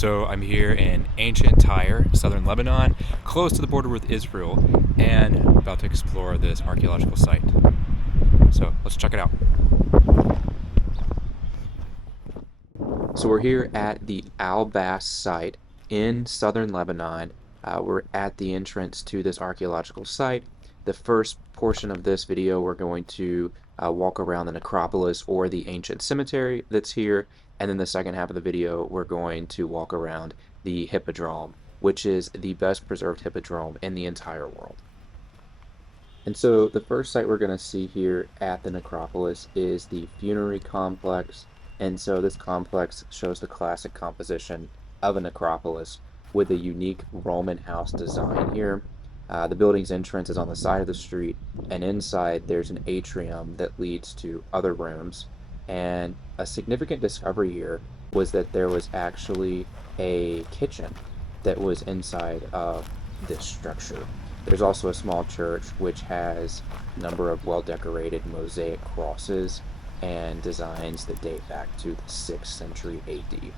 So I'm here in ancient Tyre, southern Lebanon, close to the border with Israel, and about to explore this archaeological site. So let's check it out. So we're here at the Al-Bas site in southern Lebanon. We're at the entrance to this archaeological site. The first portion of this video, we're going to walk around the Necropolis or the ancient cemetery that's here. And then the second half of the video, we're going to walk around the Hippodrome, which is the best preserved hippodrome in the entire world. And so the first site we're going to see here at the Necropolis is the Funerary complex. And so this complex shows the classic composition of a necropolis with a unique Roman house design here. The building's entrance is on the side of the street, and inside there's an atrium that leads to other rooms. And a significant discovery here was that there was actually a kitchen that was inside of this structure. There's also a small church which has a number of well-decorated mosaic crosses and designs that date back to the 6th century AD.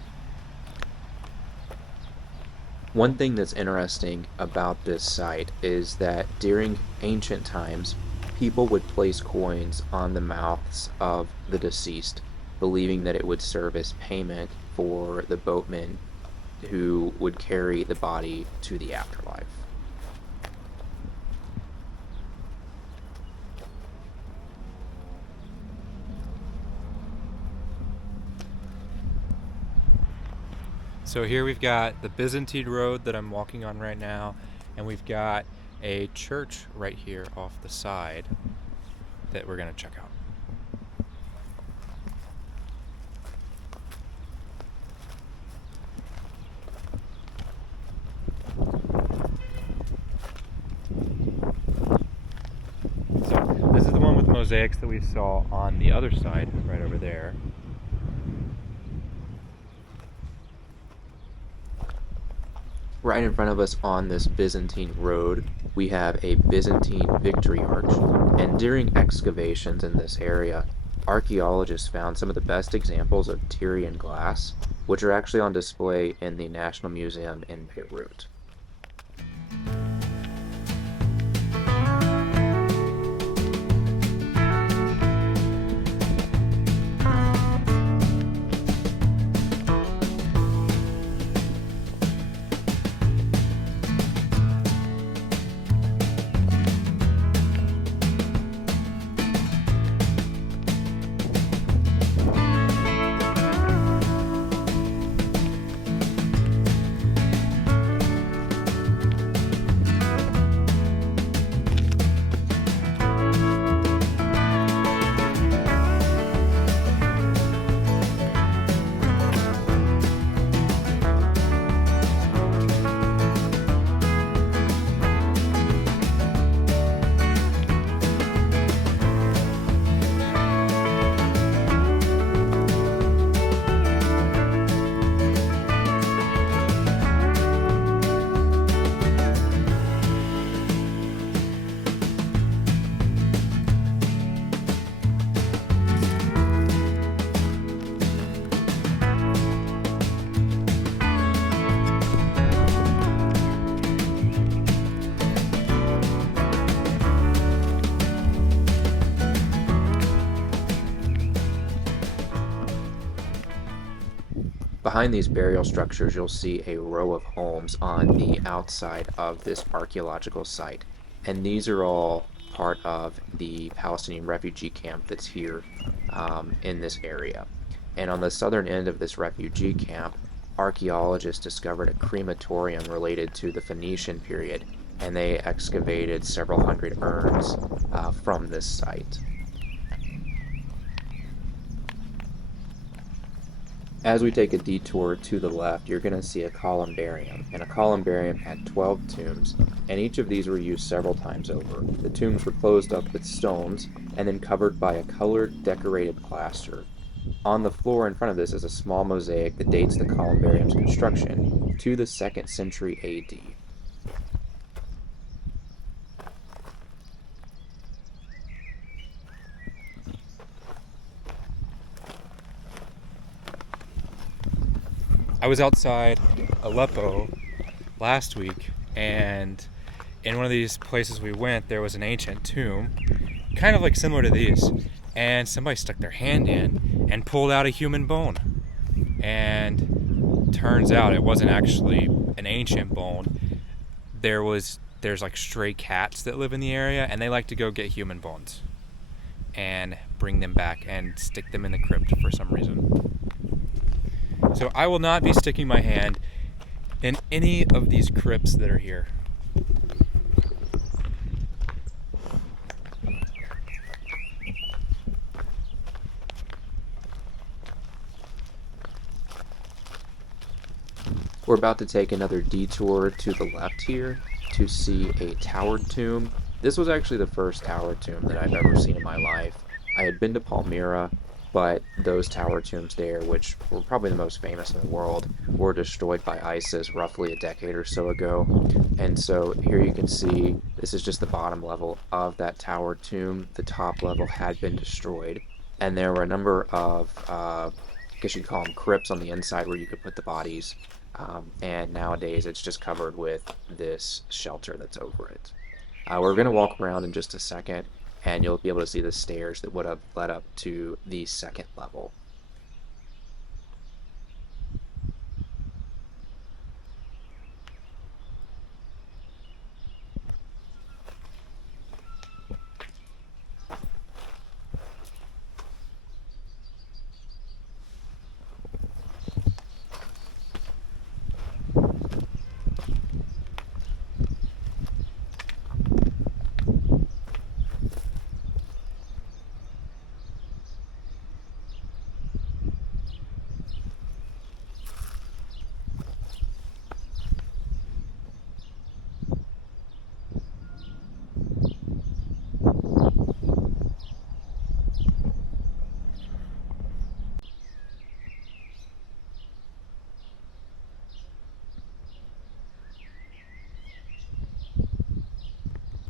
One thing that's interesting about this site is that during ancient times, people would place coins on the mouths of the deceased, believing that it would serve as payment for the boatmen who would carry the body to the afterlife. So here we've got the Byzantine road that I'm walking on right now, and we've got a church right here off the side that we're going to check out. So this is the one with mosaics that we saw on the other side, right over there. Right in front of us on this Byzantine road, we have a Byzantine victory arch, and during excavations in this area, archaeologists found some of the best examples of Tyrian glass, which are actually on display in the National Museum in Beirut. Behind these burial structures, you'll see a row of homes on the outside of this archaeological site. And these are all part of the Palestinian refugee camp that's here in this area. And on the southern end of this refugee camp, archaeologists discovered a crematorium related to the Phoenician period, and they excavated several hundred urns from this site. As we take a detour to the left, you're going to see a columbarium, and a columbarium had 12 tombs, and each of these were used several times over. The tombs were closed up with stones and then covered by a colored decorated plaster. On the floor in front of this is a small mosaic that dates the columbarium's construction to the 2nd century AD. I was outside Aleppo last week, and in one of these places we went, there was an ancient tomb, kind of like similar to these, and somebody stuck their hand in and pulled out a human bone. And turns out it wasn't actually an ancient bone. There's like stray cats that live in the area, and they like to go get human bones and bring them back and stick them in the crypt for some reason. So I will not be sticking my hand in any of these crypts that are here. We're about to take another detour to the left here to see a towered tomb. This was actually the first towered tomb that I've ever seen in my life. I had been to Palmyra, but those tower tombs there, which were probably the most famous in the world, were destroyed by ISIS roughly a decade or so ago. And so here you can see this is just the bottom level of that tower tomb. The top level had been destroyed, and there were a number of, I guess you'd call them crypts on the inside where you could put the bodies. And nowadays it's just covered with this shelter that's over it. We're going to walk around in just a second, and you'll be able to see the stairs that would have led up to the second level.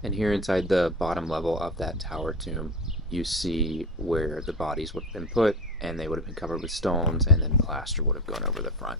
And here inside the bottom level of that tower tomb, you see where the bodies would have been put, and they would have been covered with stones, and then plaster would have gone over the front.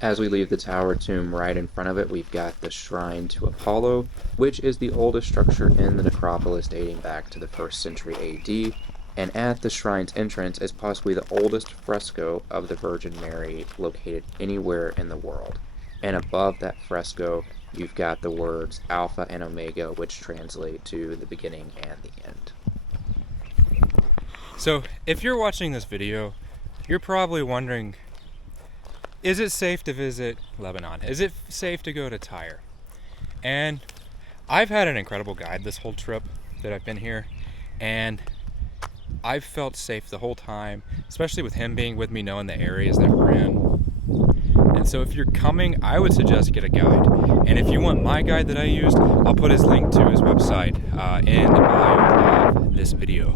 As we leave the tower tomb, right in front of it, we've got the shrine to Apollo, which is the oldest structure in the necropolis dating back to the 1st century AD. And at the shrine's entrance is possibly the oldest fresco of the Virgin Mary located anywhere in the world. And above that fresco, you've got the words Alpha and Omega, which translate to the beginning and the end. So if you're watching this video, you're probably wondering, is it safe to visit Lebanon? Is it safe to go to Tyre? And I've had an incredible guide this whole trip that I've been here, and I've felt safe the whole time, especially with him being with me, knowing the areas that we're in. And so if you're coming, I would suggest get a guide. And if you want my guide that I used, I'll put his link to his website in the bio of this video.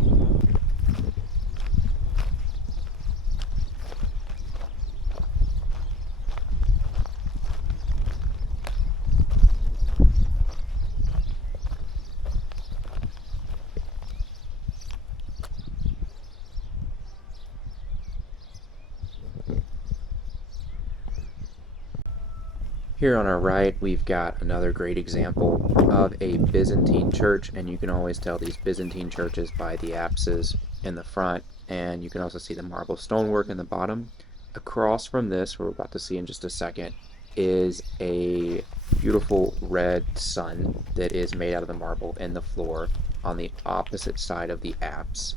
Here on our right, we've got another great example of a Byzantine church, and you can always tell these Byzantine churches by the apses in the front, and you can also see the marble stonework in the bottom. Across from this, we're about to see in just a second, is a beautiful red sun that is made out of the marble in the floor on the opposite side of the apse.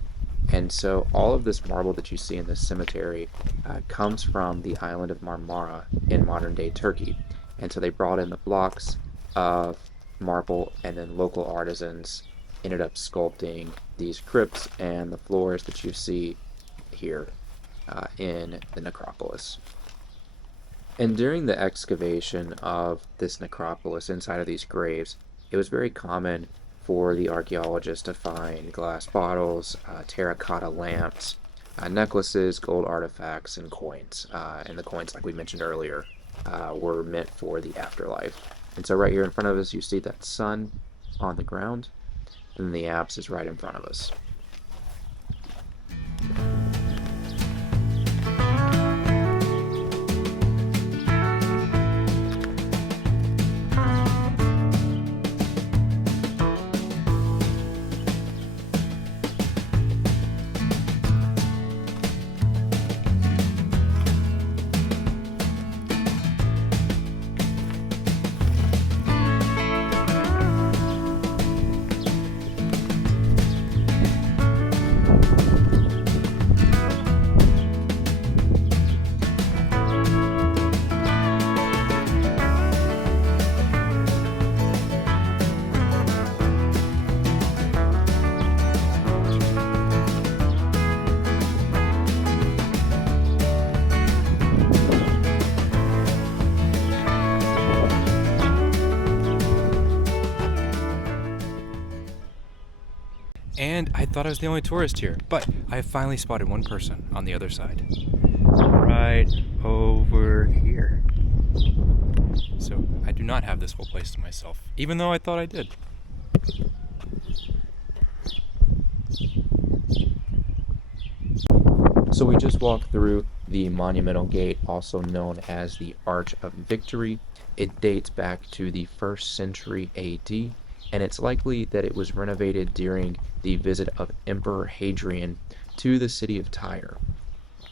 And so all of this marble that you see in this cemetery comes from the island of Marmara in modern-day Turkey. And so they brought in the blocks of marble, and then local artisans ended up sculpting these crypts and the floors that you see here in the necropolis. And during the excavation of this necropolis inside of these graves, it was very common for the archaeologists to find glass bottles, terracotta lamps, necklaces, gold artifacts, and coins. And the coins, like we mentioned earlier, were meant for the afterlife. And so right here in front of us, you see that sun on the ground, and the apse is right in front of us. and I thought I was the only tourist here, but I have finally spotted one person on the other side. Right over here. So I do not have this whole place to myself, even though I thought I did. So we just walked through the monumental gate, also known as the Arch of Victory. It dates back to the 1st century AD, and it's likely that it was renovated during the visit of Emperor Hadrian to the city of Tyre.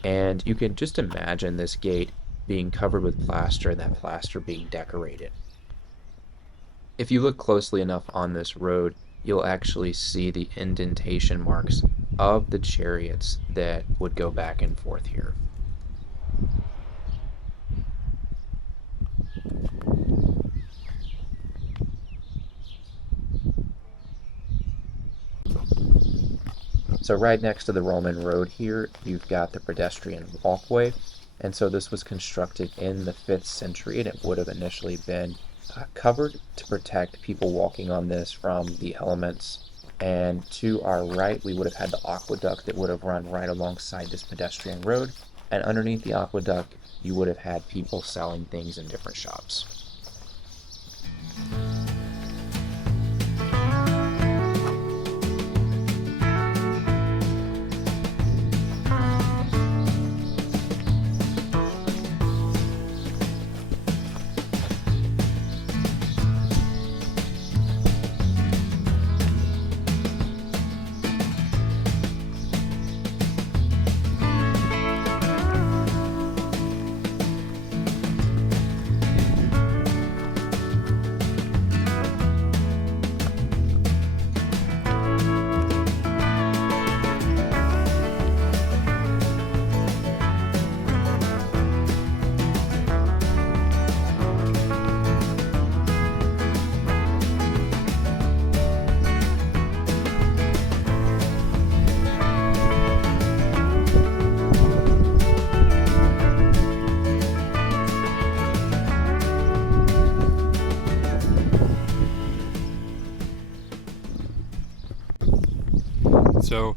And you can just imagine this gate being covered with plaster and that plaster being decorated. If you look closely enough on this road, you'll actually see the indentation marks of the chariots that would go back and forth here. So right next to the Roman road here, you've got the pedestrian walkway. And so this was constructed in the 5th century, and it would have initially been covered to protect people walking on this from the elements. And to our right, we would have had the aqueduct that would have run right alongside this pedestrian road. And underneath the aqueduct, you would have had people selling things in different shops. So,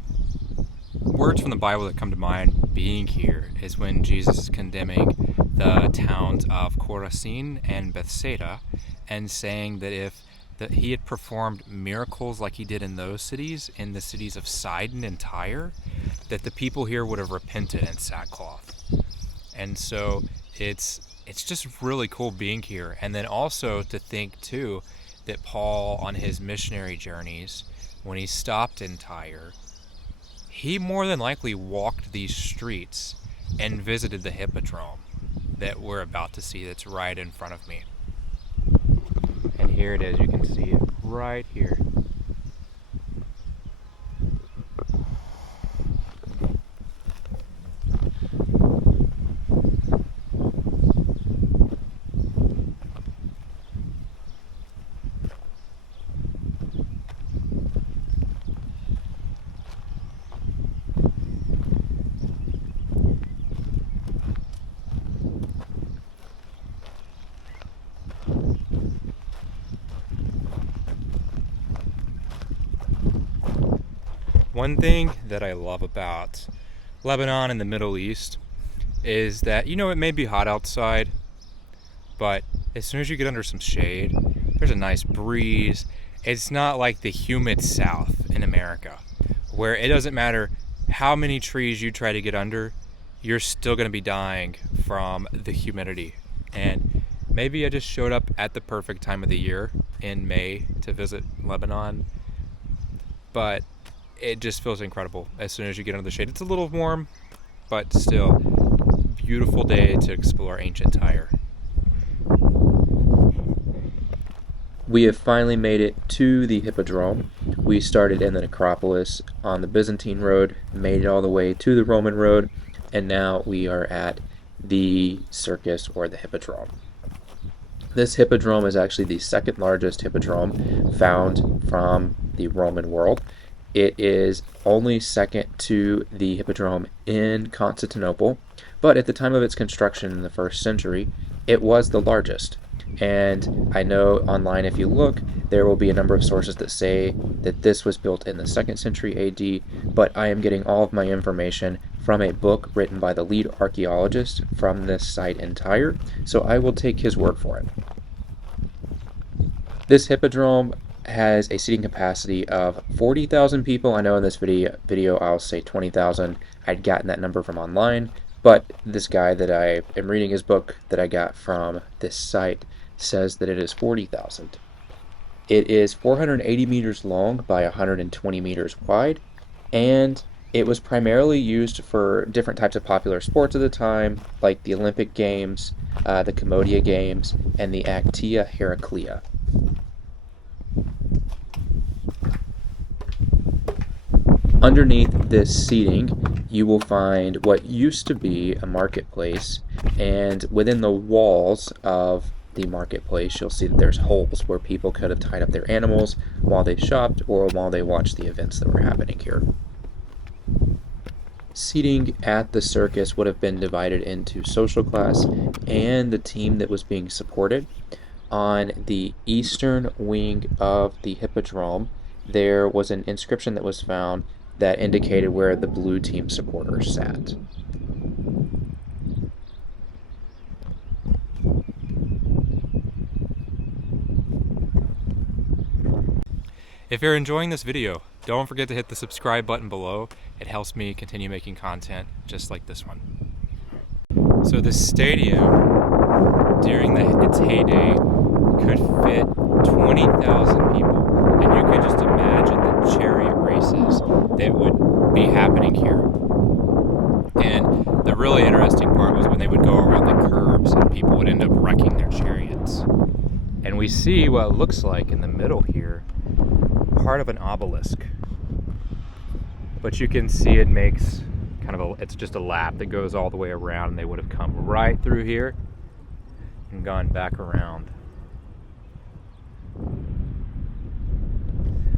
words from the Bible that come to mind being here is when Jesus is condemning the towns of Chorazin and Bethsaida and saying that if he had performed miracles like he did in those cities, in the cities of Sidon and Tyre, that the people here would have repented in sackcloth. And so it's just really cool being here. And then also to think too that Paul on his missionary journeys, when he stopped in Tyre, he more than likely walked these streets and visited the Hippodrome that we're about to see that's right in front of me. And here it is, you can see it right here. One thing that I love about Lebanon and the Middle East is that, it may be hot outside, but as soon as you get under some shade, there's a nice breeze. It's not like the humid South in America, where it doesn't matter how many trees you try to get under, you're still going to be dying from the humidity. And maybe I just showed up at the perfect time of the year in May to visit Lebanon, but it just feels incredible as soon as you get under the shade. It's a little warm, but still, beautiful day to explore ancient Tyre. We have finally made it to the Hippodrome. We started in the Necropolis on the Byzantine road, made it all the way to the Roman road, and now we are at the circus or the Hippodrome. This Hippodrome is actually the second largest hippodrome found from the Roman world. It is only second to the Hippodrome in Constantinople, but at the time of its construction in the 1st century, it was the largest. And I know online, if you look, there will be a number of sources that say that this was built in the 2nd century AD, but I am getting all of my information from a book written by the lead archaeologist from this site in Tyre, so I will take his word for it. This hippodrome has a seating capacity of 40,000 people. I know in this video I'll say 20,000. I'd gotten that number from online, but this guy that I am reading his book that I got from this site says that it is 40,000. It is 480 meters long by 120 meters wide, and it was primarily used for different types of popular sports at the time, like the Olympic Games, the Commodia Games, and the Actia Heraclea. Underneath this seating, you will find what used to be a marketplace, and within the walls of the marketplace, you'll see that there's holes where people could have tied up their animals while they shopped or while they watched the events that were happening here. Seating at the circus would have been divided into social class and the team that was being supported. On the eastern wing of the Hippodrome, there was an inscription that was found that indicated where the blue team supporters sat. If you're enjoying this video, don't forget to hit the subscribe button below. It helps me continue making content just like this one. So this stadium, during its heyday, could fit 20,000 people. And you could just imagine the chariot races that would be happening here. And the really interesting part was when they would go around the curbs and people would end up wrecking their chariots. And we see what looks like in the middle here, part of an obelisk. But you can see it makes it's just a lap that goes all the way around, and they would have come right through here and gone back around.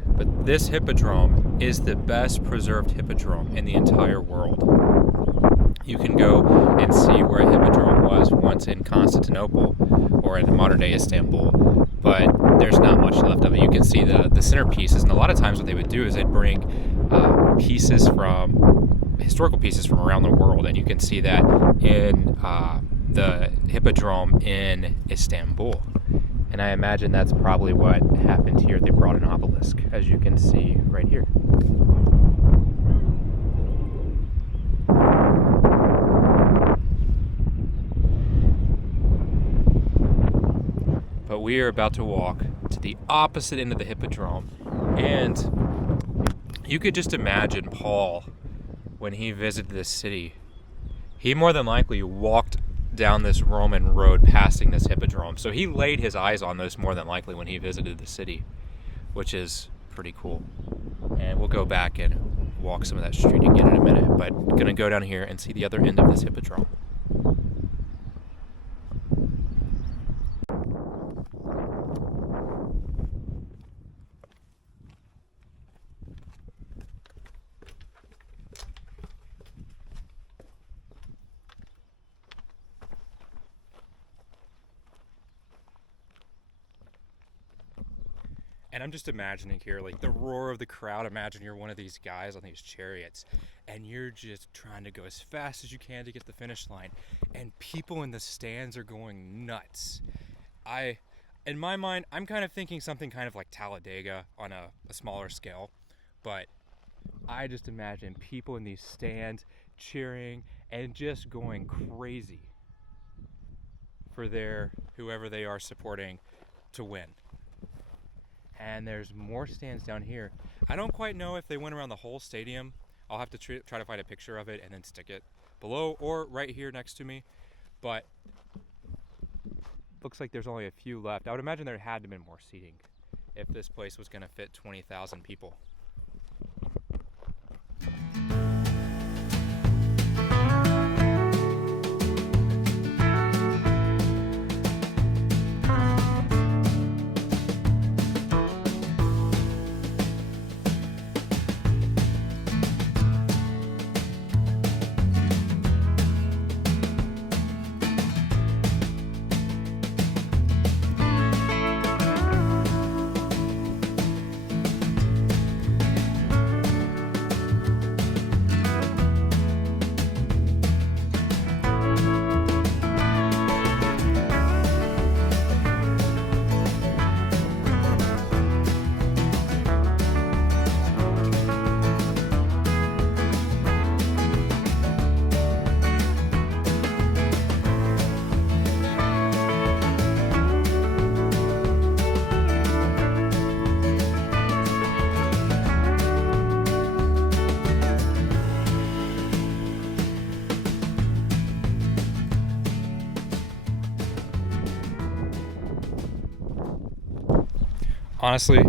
But this hippodrome is the best preserved hippodrome in the entire world. You can go and see where a hippodrome was once in Constantinople or in modern day Istanbul, but there's not much left of it. You can see the centerpieces, and a lot of times what they would do is they'd bring historical pieces from around the world, and you can see that in the Hippodrome in Istanbul. And I imagine that's probably what happened here. They brought an obelisk, as you can see right here. But we are about to walk to the opposite end of the Hippodrome, and you could just imagine Paul, when he visited this city, he more than likely walked down this Roman road passing this hippodrome. So he laid his eyes on this more than likely when he visited the city, which is pretty cool. And we'll go back and walk some of that street again in a minute, but gonna go down here and see the other end of this hippodrome. And I'm just imagining here, like the roar of the crowd. Imagine you're one of these guys on these chariots and you're just trying to go as fast as you can to get to the finish line. And people in the stands are going nuts. In my mind, I'm kind of thinking something kind of like Talladega on a smaller scale. But I just imagine people in these stands cheering and just going crazy for whoever they are supporting to win. And there's more stands down here. I don't quite know if they went around the whole stadium. I'll have to try to find a picture of it and then stick it below or right here next to me. But looks like there's only a few left. I would imagine there had to have been more seating if this place was going to fit 20,000 people. Honestly,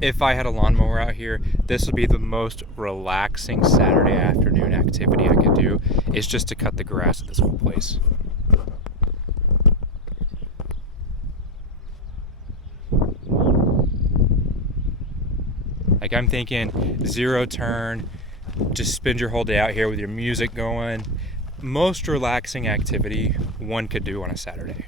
if I had a lawnmower out here, this would be the most relaxing Saturday afternoon activity I could do, is just to cut the grass at this whole place. Like, I'm thinking zero turn, just spend your whole day out here with your music going. Most relaxing activity one could do on a Saturday.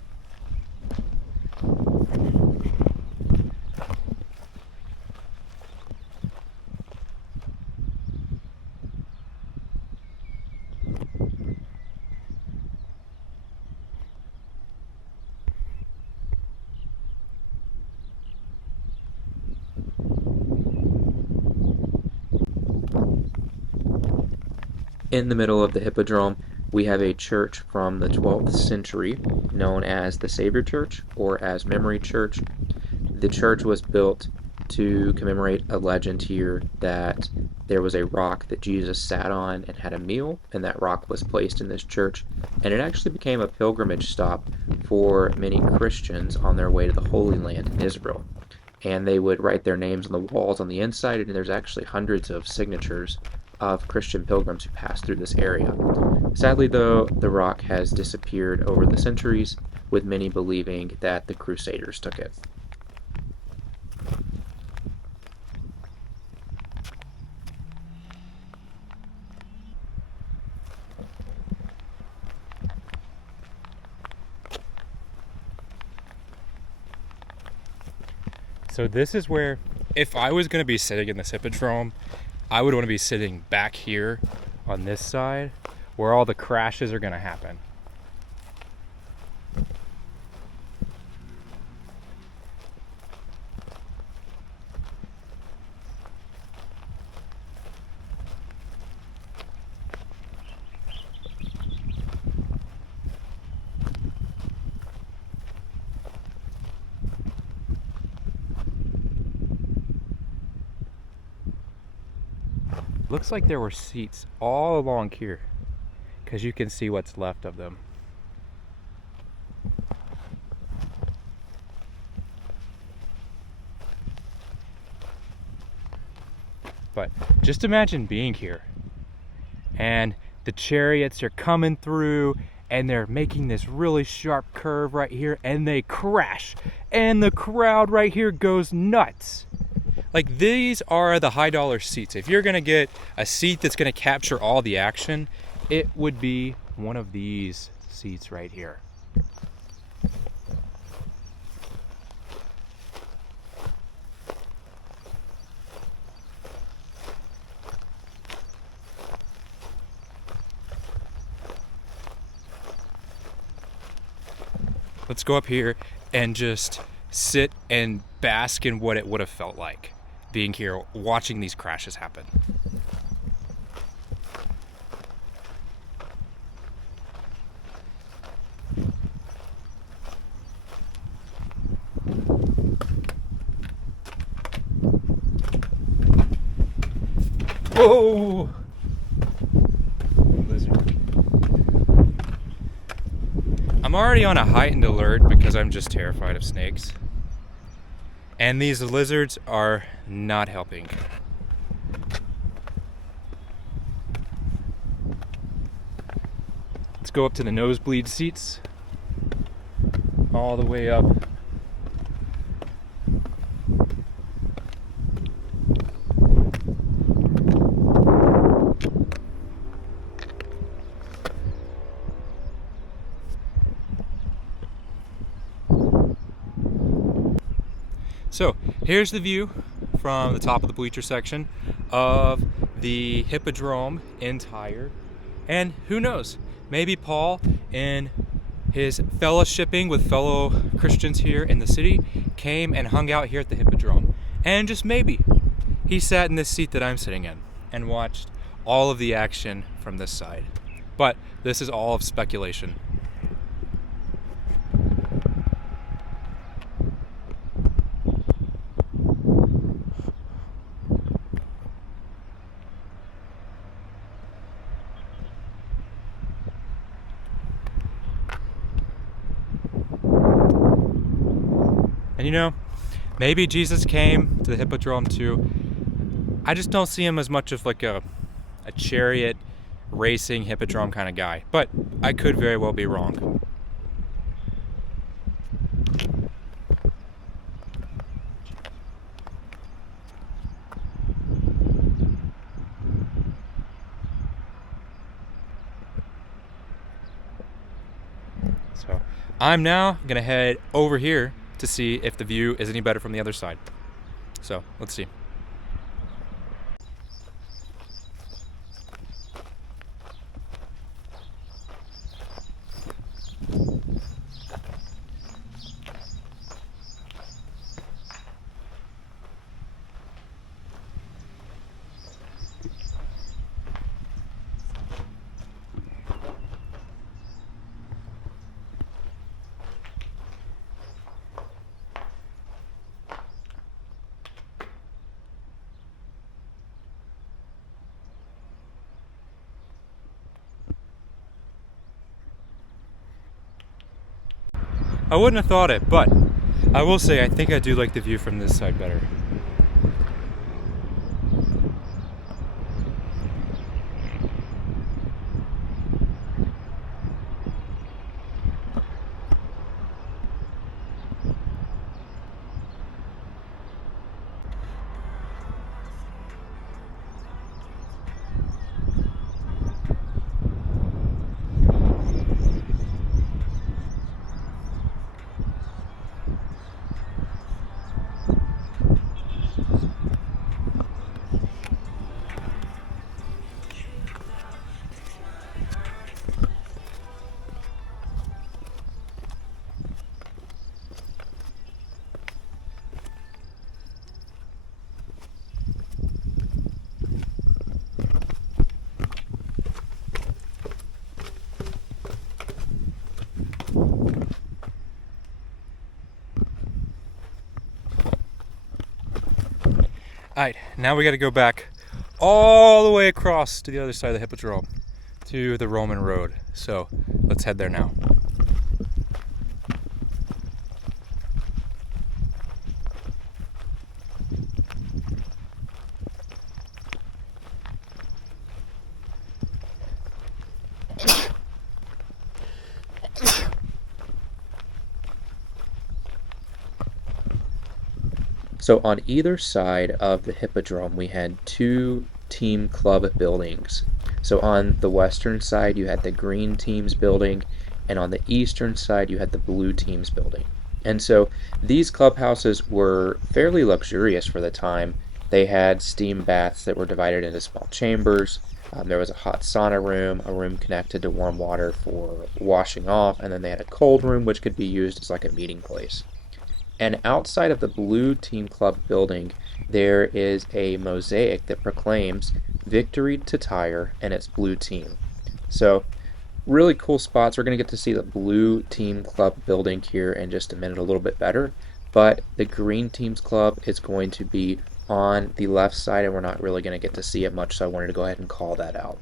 In the middle of the Hippodrome, we have a church from the 12th century known as the Savior Church or as Memory Church. The church was built to commemorate a legend here that there was a rock that Jesus sat on and had a meal, and that rock was placed in this church. And it actually became a pilgrimage stop for many Christians on their way to the Holy Land in Israel. And they would write their names on the walls on the inside, and there's actually hundreds of signatures of Christian pilgrims who passed through this area. Sadly, though, the rock has disappeared over the centuries, with many believing that the Crusaders took it. So this is where, if I was going to be sitting in this Hippodrome, I would want to be sitting back here on this side where all the crashes are going to happen. Looks like there were seats all along here, because you can see what's left of them. But just imagine being here, and the chariots are coming through, and they're making this really sharp curve right here, and they crash, and the crowd right here goes nuts. Like, these are the high dollar seats. If you're gonna get a seat that's gonna capture all the action, it would be one of these seats right here. Let's go up here and just sit and bask in what it would have felt like being here, watching these crashes happen. Whoa! Lizard. I'm already on a heightened alert because I'm just terrified of snakes. And these lizards are not helping. Let's go up to the nosebleed seats. All the way up. So here's the view from the top of the bleacher section of the Hippodrome in Tyre. And who knows, maybe Paul, in his fellowshipping with fellow Christians here in the city, came and hung out here at the Hippodrome. And just maybe, he sat in this seat that I'm sitting in and watched all of the action from this side. But this is all of speculation. And you know, Maybe Jesus came to the Hippodrome too. I just don't see him as much of like a chariot racing hippodrome kind of guy, but I could very well be wrong. So I'm now gonna head over here to see if the view is any better from the other side. So let's see. I wouldn't have thought it, but I will say I think I do like the view from this side better. Alright, now we gotta go back all the way across to the other side of the Hippodrome, to the Roman road. So let's head there now. So on either side of the Hippodrome, we had two team club buildings. So on the western side, you had the green teams building, and on the eastern side, you had the blue teams building. And so these clubhouses were fairly luxurious for the time. They had steam baths that were divided into small chambers. There was a hot sauna room, a room connected to warm water for washing off, and then they had a cold room which could be used as like a meeting place. And outside of the Blue Team Club building, there is a mosaic that proclaims victory to Tyre and its blue team. So, really cool spots. We're going to get to see the Blue Team Club building here in just a minute a little bit better. But the Green Team's Club is going to be on the left side, and we're not really going to get to see it much, so I wanted to go ahead and call that out.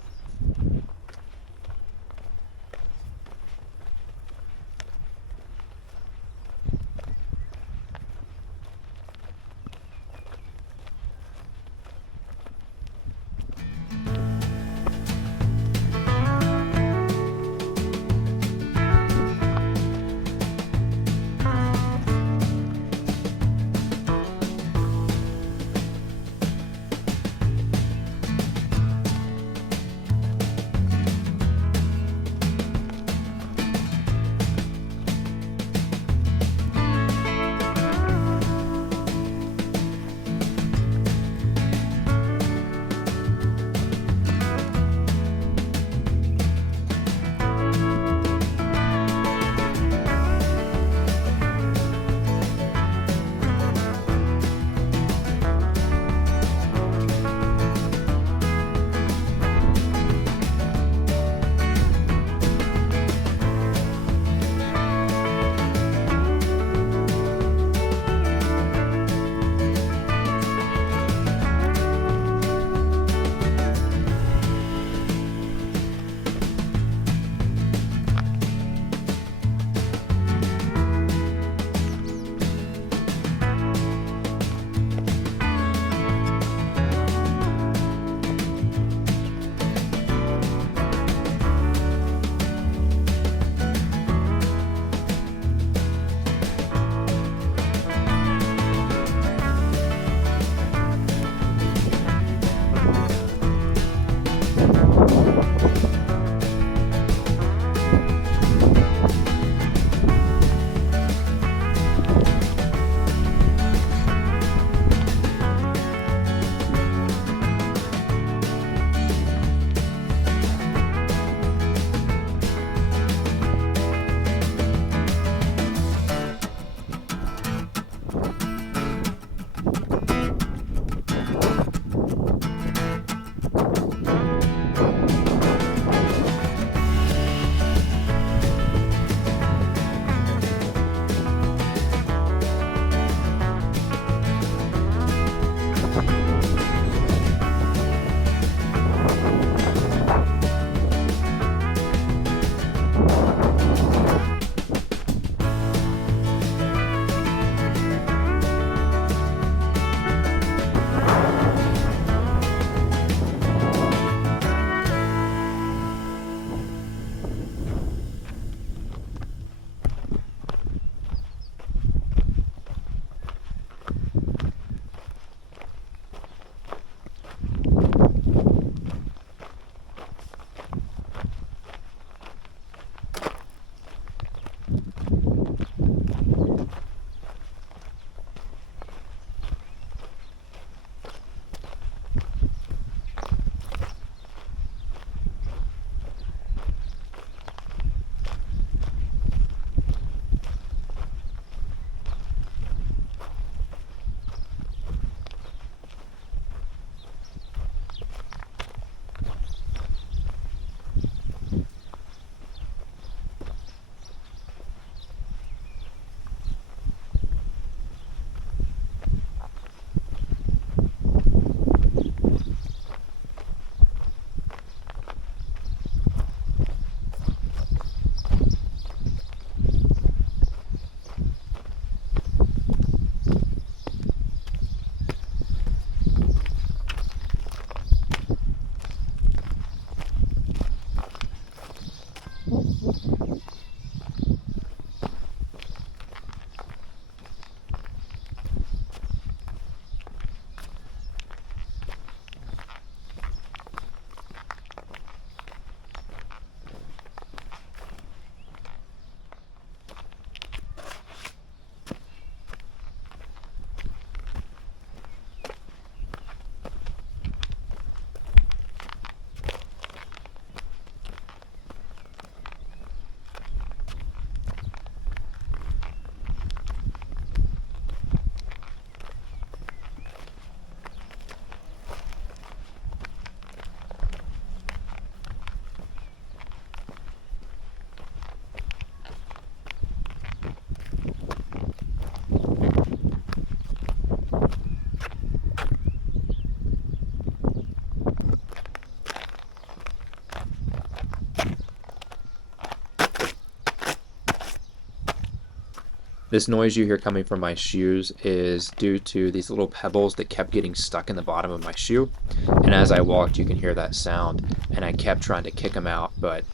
This noise you hear coming from my shoes is due to these little pebbles that kept getting stuck in the bottom of my shoe. And as I walked, you can hear that sound. And I kept trying to kick them out, but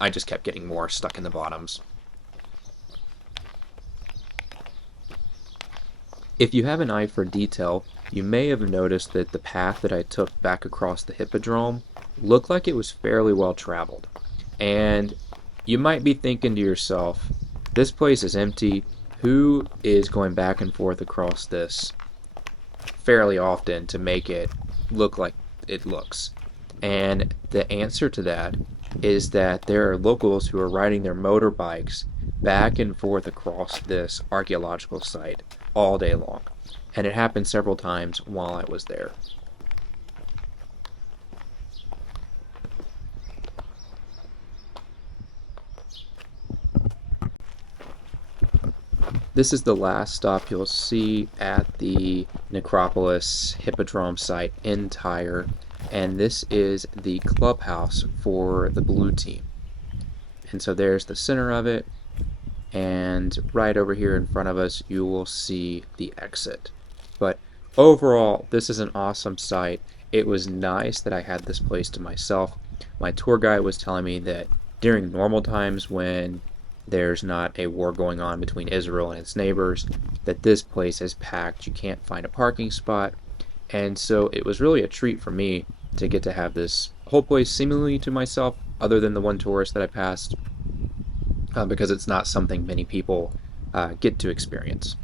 I just kept getting more stuck in the bottoms. If you have an eye for detail, you may have noticed that the path that I took back across the Hippodrome looked like it was fairly well traveled. And you might be thinking to yourself, this place is empty. Who is going back and forth across this fairly often to make it look like it looks? And the answer to that is that there are locals who are riding their motorbikes back and forth across this archaeological site all day long. And it happened several times while I was there. This is the last stop you'll see at the Necropolis Hippodrome site in Tyre, and this is the clubhouse for the blue team. And so there's the center of it, and right over here in front of us you will see the exit. But overall, this is an awesome site. It was nice that I had this place to myself. My tour guide was telling me that during normal times when there's not a war going on between Israel and its neighbors, that this place is packed. You can't find a parking spot. And so it was really a treat for me to get to have this whole place seemingly to myself, other than the one tourist that I passed, because it's not something many people get to experience.